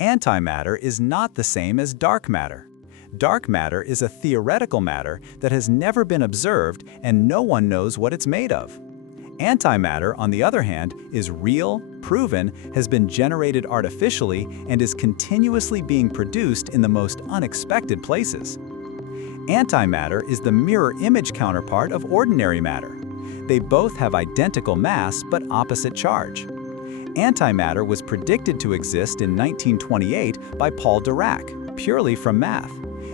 Antimatter is not the same as dark matter. Dark matter is a theoretical matter that has never been observed and no one knows what it's made of. Antimatter, on the other hand, is real, proven, has been generated artificially, and is continuously being produced in the most unexpected places. Antimatter is the mirror image counterpart of ordinary matter. They both have identical mass but opposite charge. Antimatter was predicted to exist in 1928 by Paul Dirac, purely from math,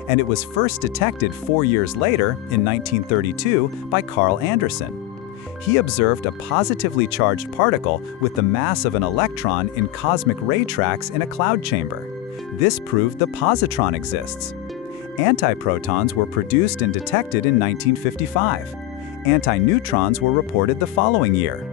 and it was first detected 4 years later, in 1932, by Carl Anderson. He observed a positively charged particle with the mass of an electron in cosmic ray tracks in a cloud chamber. This proved the positron exists. Antiprotons were produced and detected in 1955. Antineutrons were reported the following year.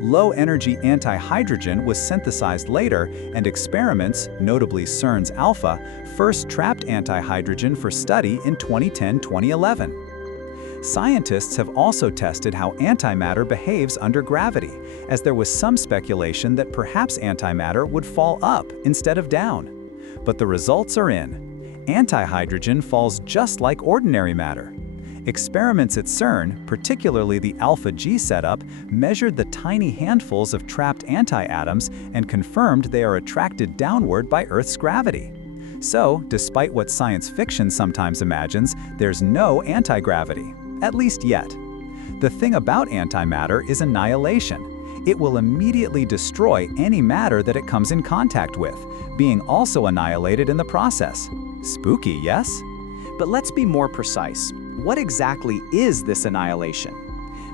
Low-energy antihydrogen was synthesized later, and experiments, notably CERN's ALPHA, first trapped antihydrogen for study in 2010-2011. Scientists have also tested how antimatter behaves under gravity, as there was some speculation that perhaps antimatter would fall up instead of down. But the results are in. Antihydrogen falls just like ordinary matter. Experiments at CERN, particularly the alpha-G setup, measured the tiny handfuls of trapped anti-atoms and confirmed they are attracted downward by Earth's gravity. So, despite what science fiction sometimes imagines, there's no anti-gravity, at least yet. The thing about antimatter is annihilation. It will immediately destroy any matter that it comes in contact with, being also annihilated in the process. Spooky, yes? But let's be more precise. What exactly is this annihilation?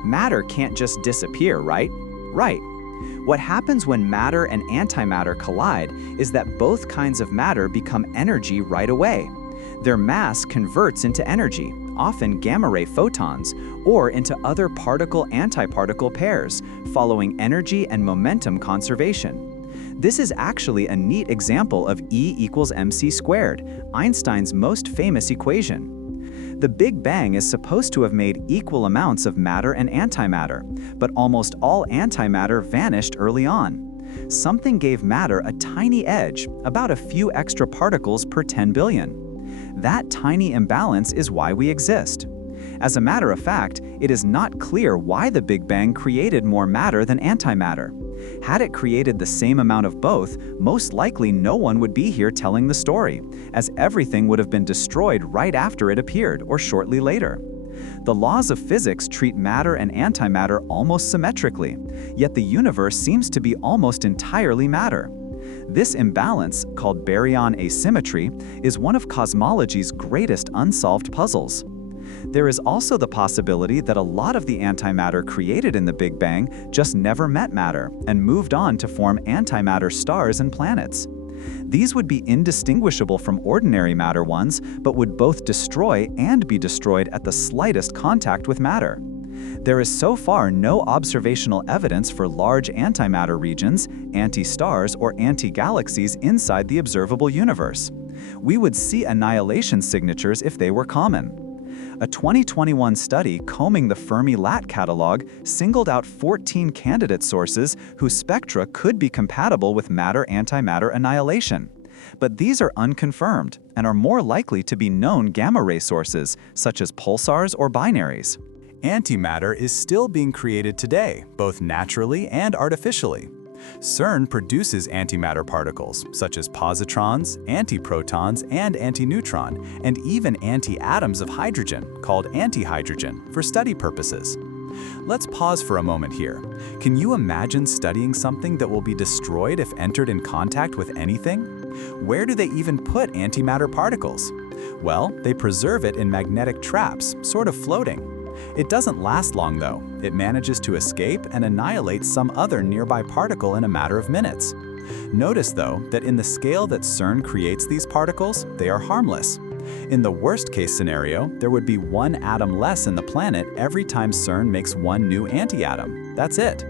Matter can't just disappear, right? Right. What happens when matter and antimatter collide is that both kinds of matter become energy right away. Their mass converts into energy, often gamma-ray photons, or into other particle-antiparticle pairs, following energy and momentum conservation. This is actually a neat example of E equals mc squared, Einstein's most famous equation. The Big Bang is supposed to have made equal amounts of matter and antimatter, but almost all antimatter vanished early on. Something gave matter a tiny edge, about a few extra particles per 10 billion. That tiny imbalance is why we exist. As a matter of fact, it is not clear why the Big Bang created more matter than antimatter. Had it created the same amount of both, most likely no one would be here telling the story, as everything would have been destroyed right after it appeared or shortly later. The laws of physics treat matter and antimatter almost symmetrically, yet the universe seems to be almost entirely matter. This imbalance, called baryon asymmetry, is one of cosmology's greatest unsolved puzzles. There is also the possibility that a lot of the antimatter created in the Big Bang just never met matter and moved on to form antimatter stars and planets. These would be indistinguishable from ordinary matter ones, but would both destroy and be destroyed at the slightest contact with matter. There is so far no observational evidence for large antimatter regions, anti-stars, or anti-galaxies inside the observable universe. We would see annihilation signatures if they were common. A 2021 study combing the Fermi Lat catalog singled out 14 candidate sources whose spectra could be compatible with matter-antimatter annihilation. But these are unconfirmed and are more likely to be known gamma-ray sources, such as pulsars or binaries. Antimatter is still being created today, both naturally and artificially. CERN produces antimatter particles, such as positrons, antiprotons, and antineutron, and even anti-atoms of hydrogen, called antihydrogen, for study purposes. Let's pause for a moment here. Can you imagine studying something that will be destroyed if entered in contact with anything? Where do they even put antimatter particles? Well, they preserve it in magnetic traps, sort of floating. It doesn't last long though. It manages to escape and annihilate some other nearby particle in a matter of minutes. Notice though that in the scale that CERN creates these particles, they are harmless. In the worst case scenario, there would be one atom less in the planet every time CERN makes one new antiatom. That's it.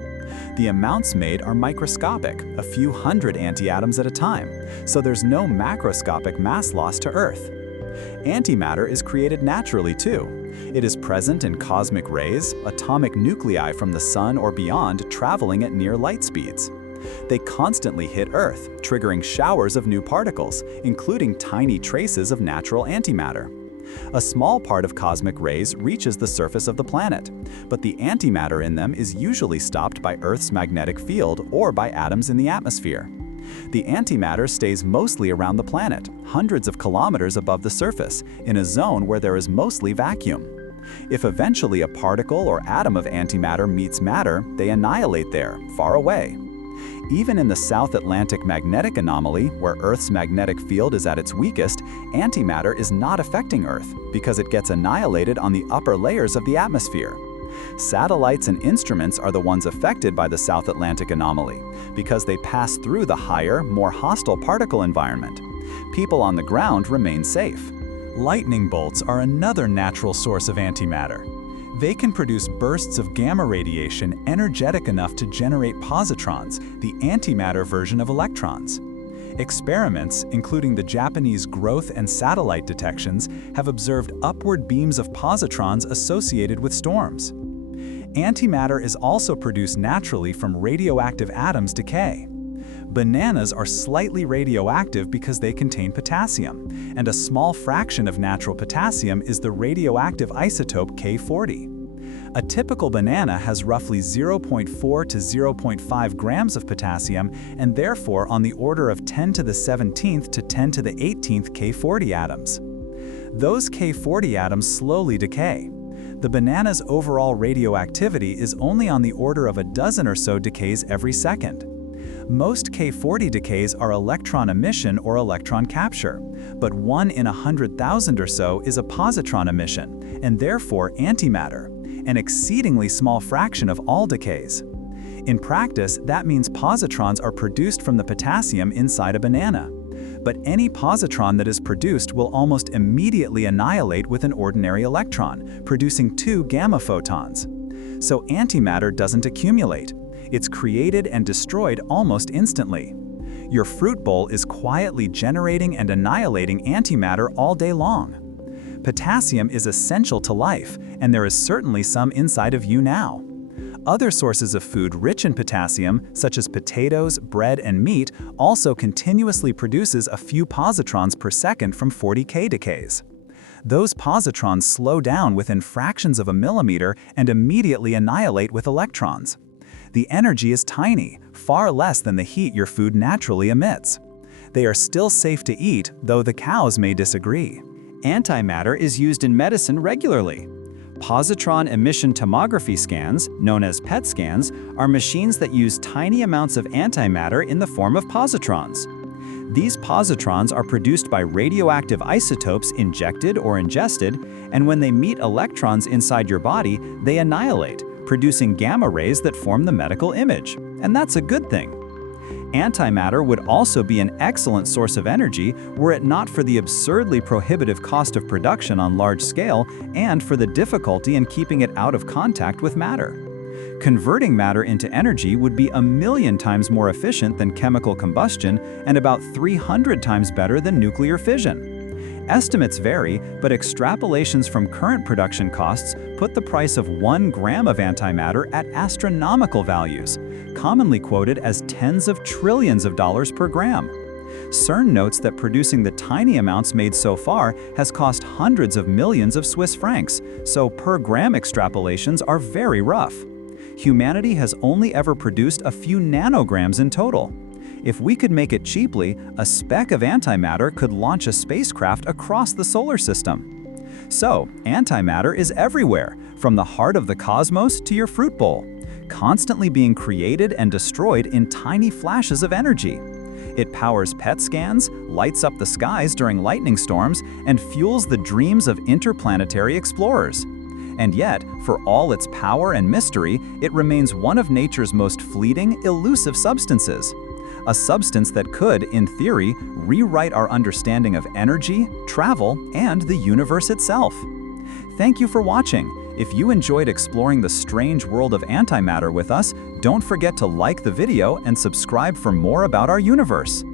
The amounts made are microscopic, a few hundred antiatoms at a time, so there's no macroscopic mass loss to Earth. Antimatter is created naturally too. It is present in cosmic rays, atomic nuclei from the sun or beyond traveling at near light speeds. They constantly hit Earth, triggering showers of new particles, including tiny traces of natural antimatter. A small part of cosmic rays reaches the surface of the planet, but the antimatter in them is usually stopped by Earth's magnetic field or by atoms in the atmosphere. The antimatter stays mostly around the planet, hundreds of kilometers above the surface, in a zone where there is mostly vacuum. If eventually a particle or atom of antimatter meets matter, they annihilate there, far away. Even in the South Atlantic magnetic anomaly, where Earth's magnetic field is at its weakest, antimatter is not affecting Earth because it gets annihilated on the upper layers of the atmosphere. Satellites and instruments are the ones affected by the South Atlantic anomaly because they pass through the higher, more hostile particle environment. People on the ground remain safe. Lightning bolts are another natural source of antimatter. They can produce bursts of gamma radiation energetic enough to generate positrons, the antimatter version of electrons. Experiments, including the Japanese growth and satellite detections, have observed upward beams of positrons associated with storms. Antimatter is also produced naturally from radioactive atoms decay. Bananas are slightly radioactive because they contain potassium, and a small fraction of natural potassium is the radioactive isotope K40. A typical banana has roughly 0.4 to 0.5 grams of potassium and therefore on the order of 10 to the 17th to 10 to the 18th K40 atoms. Those K40 atoms slowly decay. The banana's overall radioactivity is only on the order of a dozen or so decays every second. Most K40 decays are electron emission or electron capture, but 1 in 100,000 or so is a positron emission, and therefore antimatter, an exceedingly small fraction of all decays. In practice, that means positrons are produced from the potassium inside a banana. But any positron that is produced will almost immediately annihilate with an ordinary electron, producing 2 gamma photons. So antimatter doesn't accumulate. It's created and destroyed almost instantly. Your fruit bowl is quietly generating and annihilating antimatter all day long. Potassium is essential to life, and there is certainly some inside of you now. Other sources of food rich in potassium, such as potatoes, bread, and meat, also continuously produces a few positrons per second from 40K decays. Those positrons slow down within fractions of a millimeter and immediately annihilate with electrons. The energy is tiny, far less than the heat your food naturally emits. They are still safe to eat, though the cows may disagree. Antimatter is used in medicine regularly. Positron emission tomography scans, known as PET scans, are machines that use tiny amounts of antimatter in the form of positrons. These positrons are produced by radioactive isotopes injected or ingested, and when they meet electrons inside your body, they annihilate, producing gamma rays that form the medical image. And that's a good thing. Antimatter would also be an excellent source of energy were it not for the absurdly prohibitive cost of production on large scale and for the difficulty in keeping it out of contact with matter. Converting matter into energy would be 1,000,000 times more efficient than chemical combustion and about 300 times better than nuclear fission. Estimates vary, but extrapolations from current production costs put the price of 1 gram of antimatter at astronomical values, commonly quoted as tens of trillions of dollars per gram. CERN notes that producing the tiny amounts made so far has cost hundreds of millions of Swiss francs, so per gram extrapolations are very rough. Humanity has only ever produced a few nanograms in total. If we could make it cheaply, a speck of antimatter could launch a spacecraft across the solar system. So, antimatter is everywhere, from the heart of the cosmos to your fruit bowl, constantly being created and destroyed in tiny flashes of energy. It powers PET scans, lights up the skies during lightning storms, and fuels the dreams of interplanetary explorers. And yet, for all its power and mystery, it remains one of nature's most fleeting, elusive substances. A substance that could, in theory, rewrite our understanding of energy, travel, and the universe itself. Thank you for watching. If you enjoyed exploring the strange world of antimatter with us, don't forget to like the video and subscribe for more about our universe.